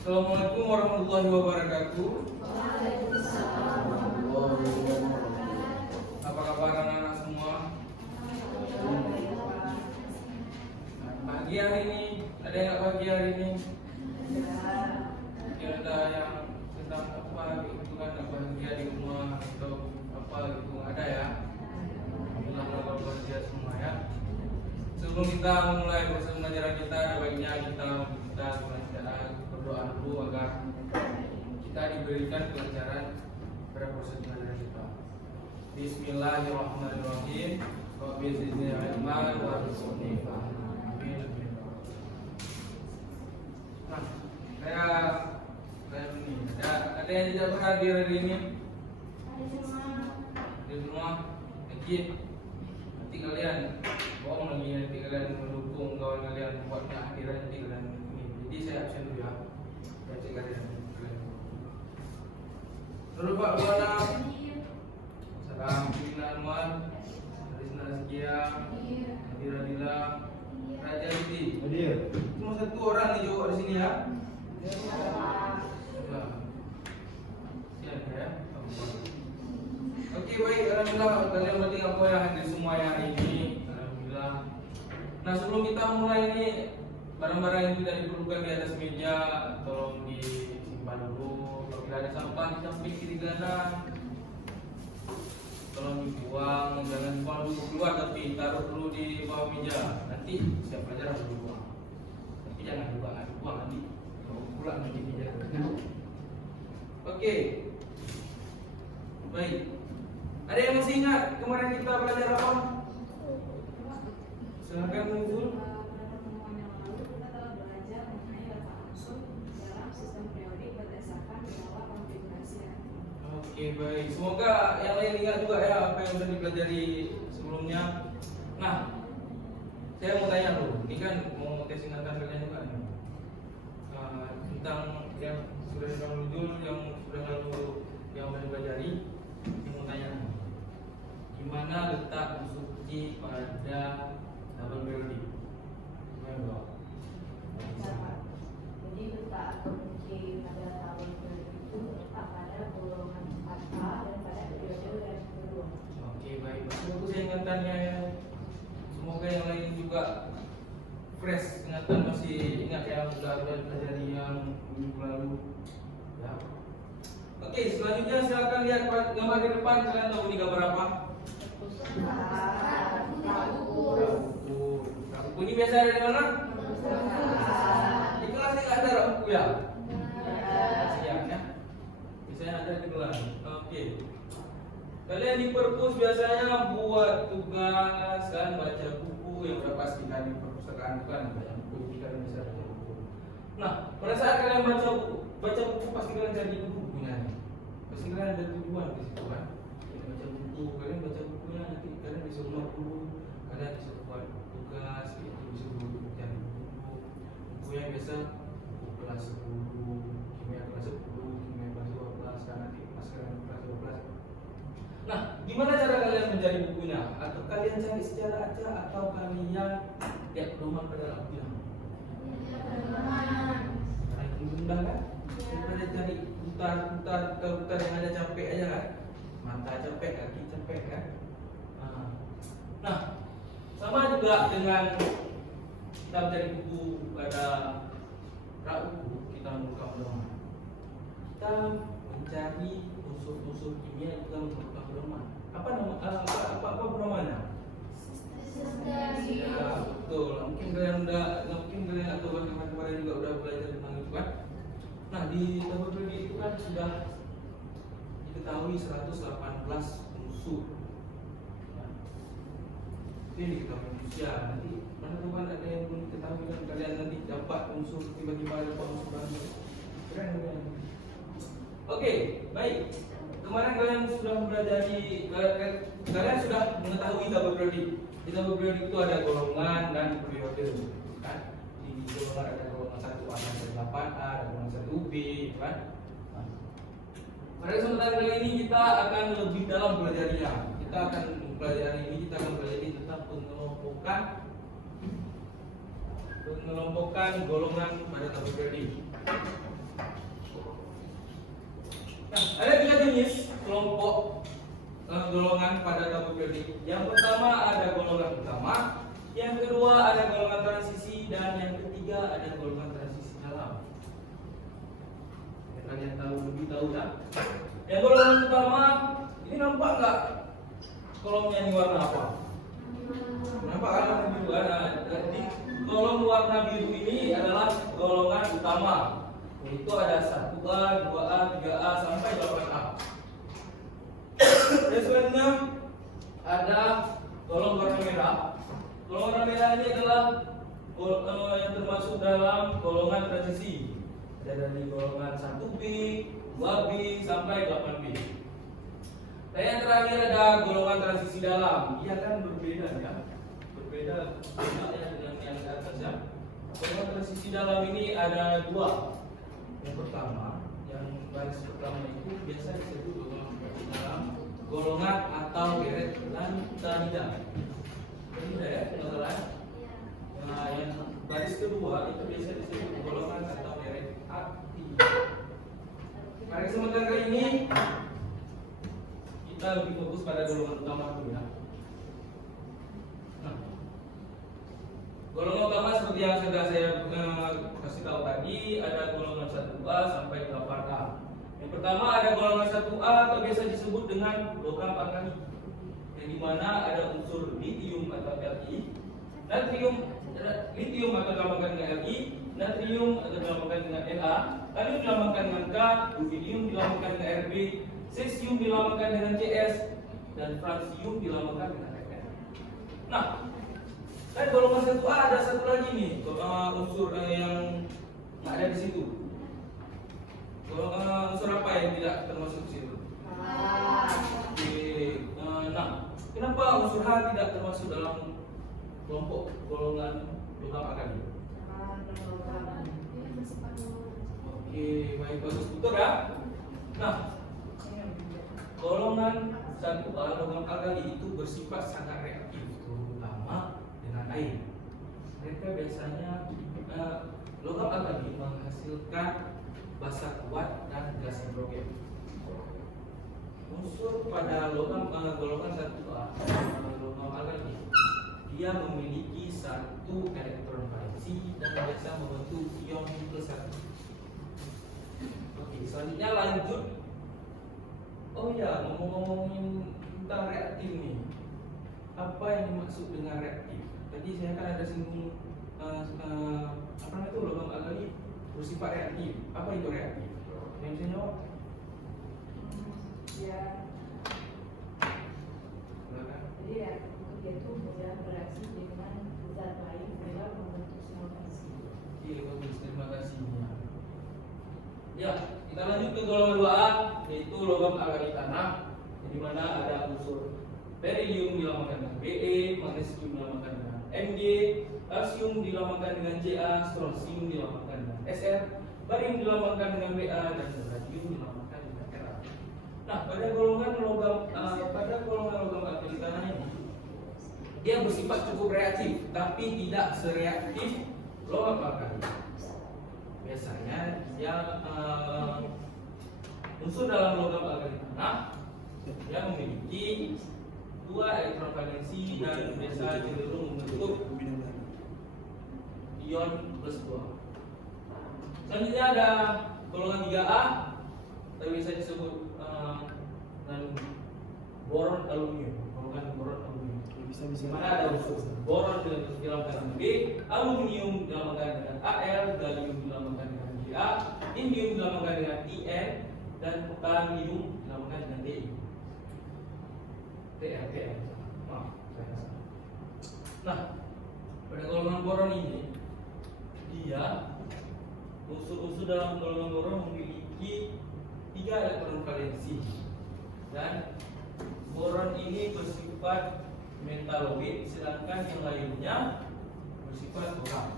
Assalamualaikum warahmatullahi wabarakatuh. Apa kabar anak-anak semua? Pagi hari ini, ada yang nggak pagi hari ini? Mungkin ada yang tentang apa gitu kan, nggak bahagia di rumah atau apa gitu, ada ya? Alhamdulillah kalau bahagia semua ya. Sebelum kita memulai proses pembelajaran kita, ada baiknya kita berdoa dulu agar kita diberikan kelancaran pada proses belajar kita. Bismillahirrahmanirrahim. Rabbi zidni ilman warzuqni fahma. Amin. Nah, saya ini ada yang tidak berhadir hari ini? Di rumah, kecil. Nanti kalian bohong lagi, nanti kalian mendukung kawan kalian buat nggak hadir nanti kalian ini. Jadi saya absen dulu ya. Lalu Pak Buana, Salam Pina Anwar, Rizna Sekia, Nadira Dila, Raja Rudi. Cuma satu orang nih jawab di sini ya. Ya. Oke baik, alhamdulillah kalian berarti apa ya hadir semua ya hari ini. Alhamdulillah. Nah sebelum kita mulai ini, barang-barang yang tidak diperlukan di atas meja tolong disimpan dulu. Kalau tidak ada sampah di samping kiri kanan, tolong dibuang. Jangan buang dulu keluar, tapi taruh dulu di bawah meja. Nanti siap pelajaran harus dibuang. Tapi jangan dibuang nanti pulang nanti meja. Oke. Baik. Ada yang masih ingat kemarin kita belajar apa? Silakan muncul. Oke baik, semoga yang lain ingat juga ya apa yang sudah dipelajari sebelumnya. Nah, saya mau tanya dulu, ini kan mau tes ingatan kalian juga nih. Tentang yang sudah muncul, yang sudah lalu yang sudah dipelajari, saya mau tanya, gimana letak suci pada double periodic? Jadi letak kunci pada double periodic itu letak pada golongan 4A dan pada periode yang kedua. Oke baik, semoga saya ingatannya ya. Semoga yang lain juga fresh ingatan, masih ingat yang sudah pelajari yang minggu lalu ya. Oke, selanjutnya silakan lihat gambar di depan. Kalian tahu ini gambar apa? Buku ini biasa ada di mana? Di kelas tidak ada buku ya? Siap ya. Biasanya ada di kelas. Oke. Kalian di perpus biasanya buat tugas kan, baca buku yang udah pasti kan di perpustakaan kan, banyak buku kalian bisa baca buku. Nah, pada saat kalian baca buku pasti kalian cari bukunya. Pasti kalian ada tujuan di situ kan. Baca buku, kalian baca bukunya nanti kalian bisa buat dulu, kalian bisa buat tugas, itu bisa cari buku yang biasa buku kelas 10, kimia kelas 10, kimia kelas 12, kan nanti pas kalian kelas 12. Nah, gimana cara kalian mencari bukunya? Atau kalian cari secara acak atau kalian lihat pedoman pada bukunya? Nah, itu mudah kan? Daripada cari putar yang ada capek aja kan? Mata capek, kaki capek kan? Nah, sama juga dengan kita mencari buku pada rak buku, kita membuka pedoman. Kita mencari unsur-unsur kimia juga membuka pedoman. Apa pedomannya? Ya, betul. Mungkin kalian atau kemarin juga udah belajar tentang itu kan? Nah, di tabel periode itu kan sudah diketahui 118 unsur. Ini kita manusia. Nanti mana tahu kan ada yang belum ketahui dan kalian nanti dapat unsur tiba-tiba ada unsur baru. Keren kan? Oke, baik. Kemarin kalian sudah mempelajari, kalian sudah mengetahui tabel periodik. Di tabel periodik itu ada golongan dan periode, kan? Di golongan ada golongan 1A sampai 8A, ada golongan 1B, kan? Nah, pada kesempatan kali ini kita akan lebih dalam pelajarinya. Kita akan mempelajari tentang pengelompokan golongan pada tabel periodik. Nah, ada 3 jenis kelompok golongan pada tabel periodik. Yang pertama ada golongan utama, yang kedua ada golongan transisi, dan yang ketiga ada golongan transisi dalam. Kalian lebih tahu tak? Yang golongan utama ini nampak nggak? Kolomnya ini warna apa? Nampak kan warna biru? Di kolom warna biru ini adalah golongan utama. Itu ada 1A, 2A, 3A sampai 8A. Dan selanjutnya ada kolom warna merah. Kolom warna merah ini adalah yang termasuk dalam golongan transisi. Ada dari golongan 1B, 2B sampai 8B. Dan yang terakhir ada golongan transisi dalam. Ia kan berbeda ya. Berbeda dengan yang di atas ya. Golongan transisi dalam ini ada 2. Yang pertama, yang baris pertama itu biasa disebut golongan transisi dalam, golongan atau deret lantarida. Ini ya, masalah. Nah, yang baris kedua itu biasa disebut golongan atau deret aktif. Pada kesempatan kali ini kita lebih fokus pada golongan utama dulu ya. Nah, golongan utama seperti yang sudah saya kasih tahu tadi, ada golongan 1A sampai 8A. Yang pertama ada golongan 1A atau biasa disebut dengan logam alkali, yang dimana ada unsur litium atau Li, litium atau dilambangkan dengan Li, natrium atau dilambangkan dengan Na, kalium dilambangkan dengan K, rubidium dilambangkan dengan Rb, cesium dilambangkan dengan Cs, dan francium dilambangkan dengan Fr. Nah, dan golongan 1A ada satu lagi nih unsur yang ada di situ. Unsur apa yang tidak termasuk di situ? Nah, kenapa unsur H tidak termasuk dalam kelompok golongan logam alkali? Oke, baik, bagus, betul ya. Nah, golongan 1A logam alkali itu bersifat sangat reaktif, terutama dengan air. Mereka biasanya logam alkali menghasilkan basa kuat dan gas hidrogen. Unsur pada golongan 1A logam alkali, dia memiliki satu elektron valensi dan biasa membentuk ion +1. Oke, selanjutnya lanjut. Oh ya, ngomong-ngomongin tentang reaktif nih. Apa yang dimaksud dengan reaktif? Tadi saya kan ada singgung apa itu logam alkali bersifat reaktif. Apa itu reaktif? Yang bisa jawab? Ya. Silakan. Jadi ya, dia itu mudah bereaksi dengan zat lain dalam membentuk simulasi. Iya, bagus. Terima kasih. Ya, kita lanjut ke golongan 2A, yaitu logam alkali tanah, di mana ada unsur berilium dilambangkan dengan Be, magnesium dilambangkan dengan Mg, kalsium dilambangkan dengan Ca, strontium dilambangkan dengan Sr, barium dilambangkan dengan Ba, dan radium dilambangkan dengan Ra. Nah, pada golongan logam alkali tanah ini, dia bersifat cukup reaktif, tapi tidak sereaktif logam alkali. Biasanya dia unsur dalam logam alkali tanah dia memiliki 2 elektron valensi dan biasa cenderung membentuk ion +2. Selanjutnya ada golongan 3A, tapi bisa disebut dengan boron aluminium. Golongan boron aluminium. Mana ada unsur boron dilambangkan dengan B, aluminium dilambangkan dengan Al, gallium dilambangkan dengan Ga, indium dilambangkan dengan In, dan palladium dilambangkan dengan Di. TR. Maaf, saya salah. Nah, pada golongan boron ini, dia unsur-unsur dalam golongan boron memiliki 3 elektron valensi, dan boron ini bersifat metaloid, sedangkan yang lainnya bersifat logam.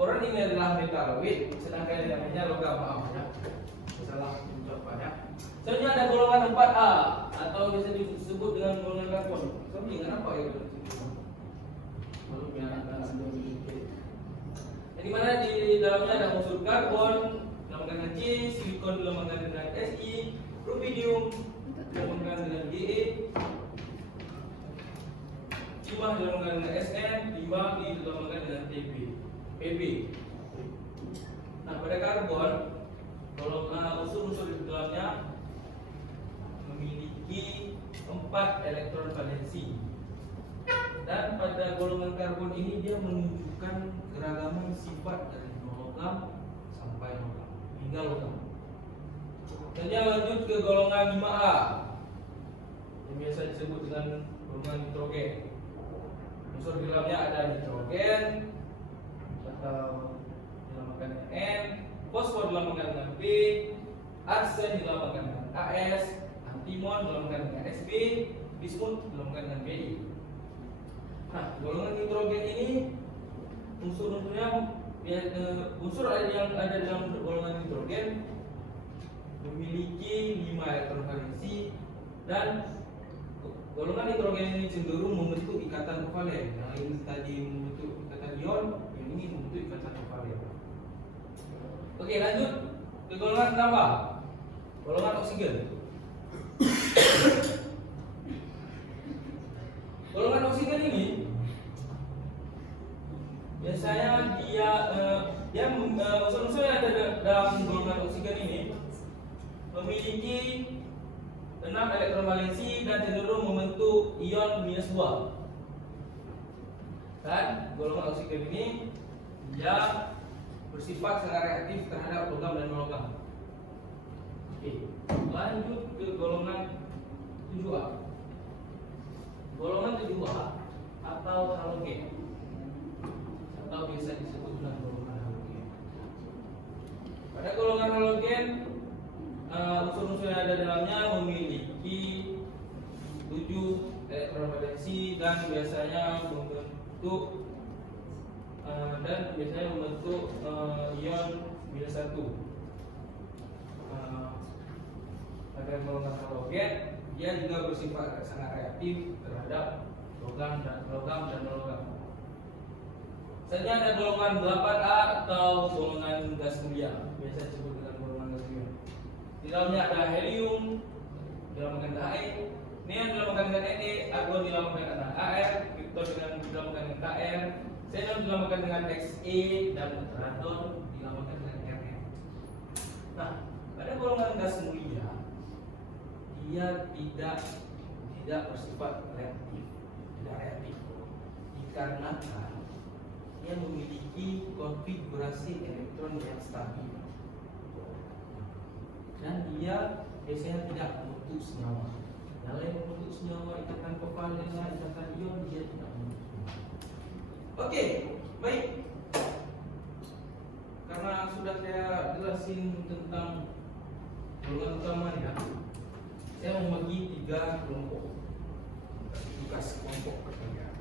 Boron ini adalah metaloid, sedangkan yang lainnya logam. Maaf ya, salah ucapannya. Selanjutnya ada golongan 4A atau biasa disebut dengan golongan karbon. Kamu ingat apa ya? Belum agak sedikit. Di mana di dalamnya ada unsur karbon dilambangkan dengan C, silikon dilambangkan dengan Si, rubidium dilambangkan dengan Ge, timah dilambangkan dengan Sn, timbang dilambangkan dengan Tb, Pb. Nah, pada karbon, kalau unsur-unsur di dalamnya memiliki 4 elektron valensi, dan pada golongan karbon ini dia menunjukkan keragaman sifat dari logam sampai logam hingga logam. Dan yang lanjut ke golongan 5A yang biasa disebut dengan golongan nitrogen. Unsur di dalamnya ada nitrogen atau dilambangkan dengan N, fosfor dilambangkan dengan P, arsen dilambangkan dengan As, antimon dilambangkan dengan Sb, bismut dilambangkan dengan Bi. Nah, golongan nitrogen ini unsur-unsurnya unsur yang ada dalam golongan nitrogen memiliki 5 elektron valensi, dan golongan nitrogen ini cenderung membentuk ikatan kovalen. Yang ini tadi membentuk ikatan ion, yang ini membentuk ikatan kovalen. Oke, lanjut ke golongan tambah, golongan oksigen. Golongan oksigen ini biasanya dia unsur-unsur yang ada dalam golongan oksigen ini memiliki 6 elektron valensi dan cenderung membentuk ion -2. Dan golongan oksigen ini dia bersifat sangat reaktif terhadap logam dan non-logam. Oke, lanjut ke golongan 7A. Golongan 7A atau halogen, atau bisa disebut dengan golongan halogen. Pada golongan halogen, unsur-unsur yang ada dalamnya memiliki 7 elektron valensi dan biasanya membentuk ion -1. Pada golongan halogen, dia juga bersifat sangat reaktif terhadap logam dan non-logam. Selanjutnya ada golongan 8A atau golongan gas mulia, biasa disebut dengan golongan gas mulia. Di dalamnya ada helium dilambangkan dengan He, neon dilambangkan dengan Ne, argon dilambangkan dengan Ar, krypton dilambangkan dengan Kr, xenon dilambangkan dengan Xe, dan radon dilambangkan dengan Rn. Nah, pada golongan gas mulia dia tidak bersifat reaktif, dikarenakan dia memiliki konfigurasi elektron yang stabil, dan dia biasanya tidak membentuk senyawa. Yang lain membentuk senyawa, ikatan kovalen, ikatan ion, dia tidak membentuk senyawa. Oke, baik. Karena sudah saya jelasin tentang golongan utamanya, saya membagi 3 kelompok tugas kelompok kerja.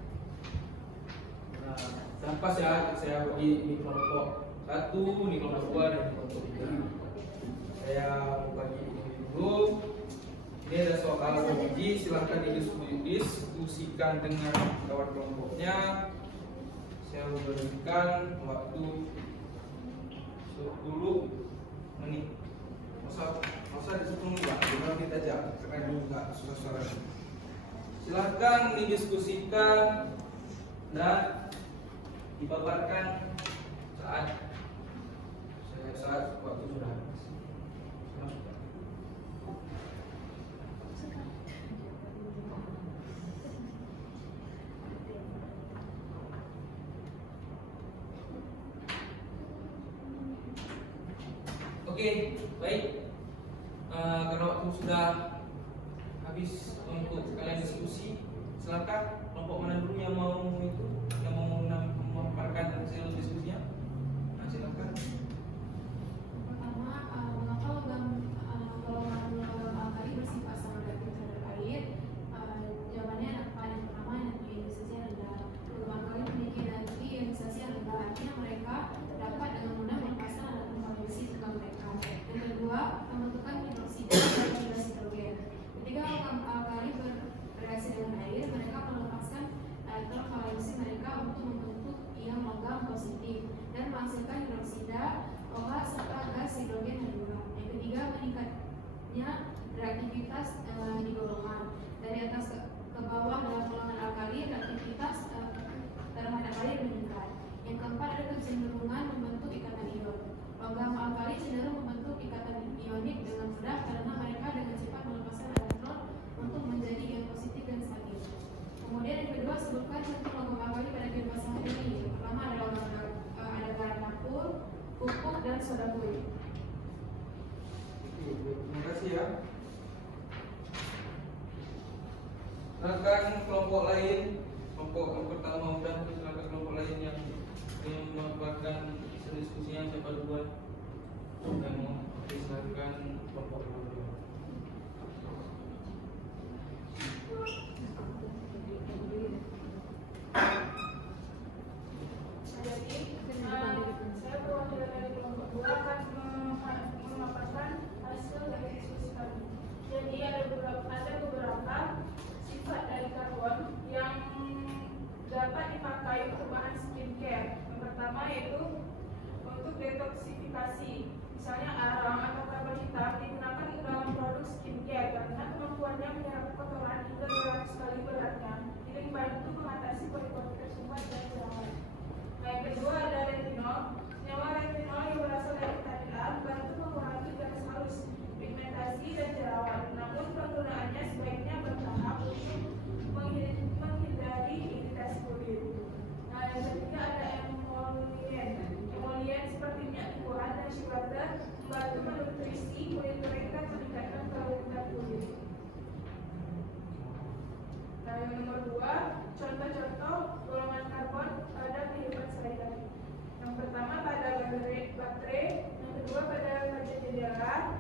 Sampai saya bagi di kelompok 1, di kelompok 2, dan di kelompok 3. Saya bagi ini dulu. Ini ada soal uji, silahkan didiskusikan dengan kawan kelompoknya. Saya berikan waktu 10 menit. Masa ada 10 menit, Pak. Kita aja, karena ini enggak suara-suara. Silahkan didiskusikan dan dipaparkan saat waktu sudah habis. Oke, baik. Karena waktu sudah habis untuk kalian diskusi, Silakan kelompok mana dulu yang mau memaparkan hasil diskusinya. Nah, silakan. Pertama, mengapa golongan alkali bersifat sangat reaktif terhadap air? Jawabannya yang pertama yang ionisasi rendah. Golongan alkali memiliki energi ionisasi yang rendah, artinya mereka dapat dengan mudah melepaskan atom besi tegang mereka. Yang kedua, pembentukan hidroksida dan hidrogen. Ketika alkali bereaksi dengan air, mereka melepaskan elektron valensi mereka untuk membentuk ion logam positif dan menghasilkan hidroksida, OH serta gas hidrogen H2. Yang ketiga, meningkatnya reaktivitas di golongan dari atas ke bawah dalam golongan alkali, reaktivitas terhadap air meningkat. Yang keempat, ada kecenderungan membentuk ikatan ion. Logam alkali cenderung membentuk ikatan ionik dengan mudah karena mereka dengan cepat melepaskan elektron untuk menjadi ion positif dan stabil. Kemudian yang kedua, sebutkan contoh logam alkali pada kehidupan sehari-hari. Yang pertama ada garam dapur, pupuk, dan soda kulit. Oke, terima kasih ya. Silakan kelompok lain, kelompok yang pertama udah, silakan kelompok lain yang memaparkan diskusinya siapa duluan. Yang mau, oke, silakan kelompok dulu. Jadi, saya perwakilan dari kelompok 2 akan memaparkan hasil dari diskusi kami. Jadi ada beberapa sifat dari karbon yang dapat dipakai untuk bahan skincare. Yang pertama yaitu untuk detoksifikasi. Misalnya arang atau karbon hitam digunakan dalam produk skincare karena kemampuannya menyerap kotoran hingga 200 kali beratnya. Ini membantu mengatasi pori-pori tersumbat dan jerawat. Nah, yang kedua ada retinol. Senyawa retinol yang berasal dari vanila membantu mengurangi garis halus, pigmentasi dan jerawat. Namun penggunaannya sebaiknya bertahap untuk menghindari iritasi kulit. Nah, yang ketiga ada emolien. Emolien seperti minyak kuah dan shea butter membantu menutrisi kulit kering dan meningkatkan kelembutan kulit. Nah, yang nomor 2, contoh-contoh golongan karbon pada kehidupan sehari-hari. Yang pertama pada baterai, yang kedua pada kaca jendela,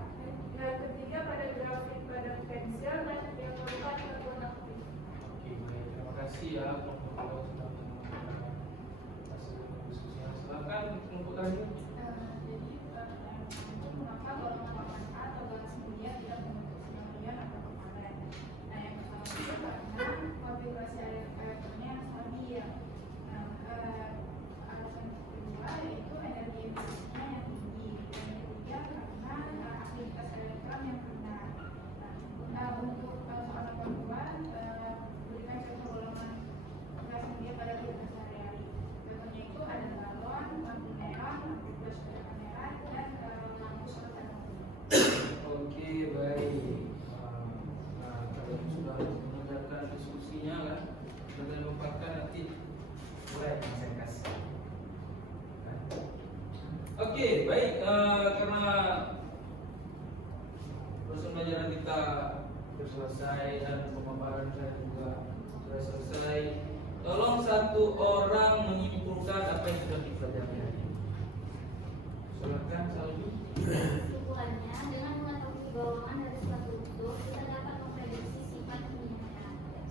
yang ketiga pada grafit pada pensil, dan yang keempat karbon aktif. Oke, baik, terima kasih ya kelompok dua sudah memaparkan hasil diskusinya. Silakan kelompok lain. Jadi, mengapa golongan 8A atau gas mulia tidak membentuk sinyal ion atau kemarin? Nah, yang pertama itu karena konfigurasi elektronnya yang stabil. Nah, alasan kedua yaitu energi efisiensinya yang tinggi. Dan yang ketiga karena aktivitas elektron yang rendah. Nah, untuk soal nomor 2, berikan contoh golongan gas mulia pada kehidupan sehari-hari. Contohnya itu ada galon, lampu neon, lampu flash pada kamera, dan lampu sorot dan lampu. Oke, baik. Nah, kalian sudah mendengarkan diskusinya kan? Sudah memaparkan nanti mulai saya kasih. Oke, baik. Karena proses pembelajaran kita sudah selesai dan pemaparan saya juga sudah selesai. Tolong satu orang menyimpulkan apa yang sudah dipelajari hari ini. Silakan, Salvi. Kesimpulannya, dengan mengetahui golongan dari suatu unsur, kita dapat memprediksi sifat kimianya.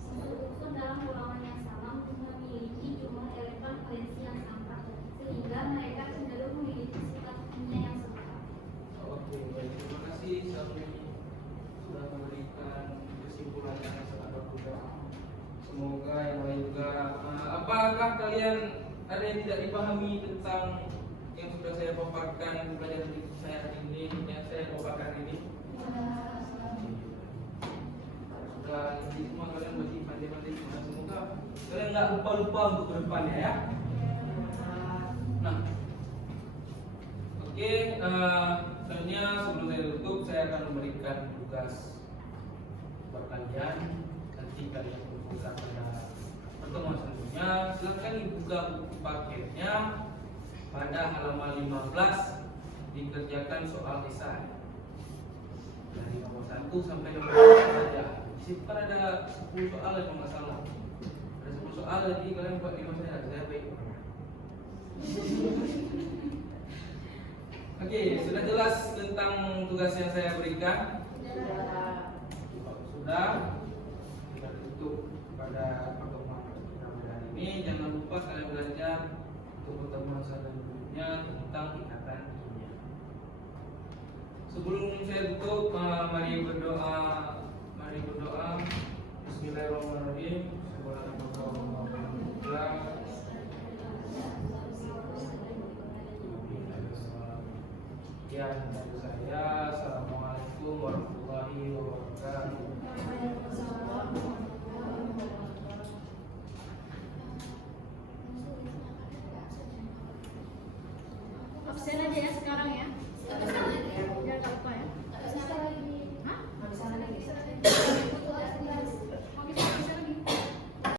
Unsur-unsur dalam golongan yang sama memiliki jumlah elektron valensi yang sama, sehingga mereka cenderung memiliki sifat kimia yang serupa. Oke, baik. Terima kasih Salvi sudah memberikan kesimpulan yang sangat bagus. Semoga yang lain juga. Apakah kalian ada yang tidak dipahami tentang yang sudah saya paparkan pelajaran saya hari ini, yang saya paparkan ini? Sudah jadi semua kalian berarti pandai-pandai semua. Semoga kalian nggak lupa-lupa untuk kedepannya ya. Nah, oke. Selanjutnya sebelum saya tutup, saya akan memberikan tugas buat kalian. Nanti kalian berusaha pada pertemuan selanjutnya. Silakan dibuka buku paketnya pada halaman 15, dikerjakan soal esai dari nomor 1 sampai nomor 4 saja. Di situ kan ada 10 soal kalau nggak salah. soal lagi kalian buat 5 saya baik orangnya. Oke, sudah jelas tentang tugas yang saya berikan? Sudah. Kita tutup pada pertemuan Ramadan ini. Jangan lupa kalian belajar untuk pertemuan selanjutnya tentang ikatan kimia. Sebelum saya tutup, mari berdoa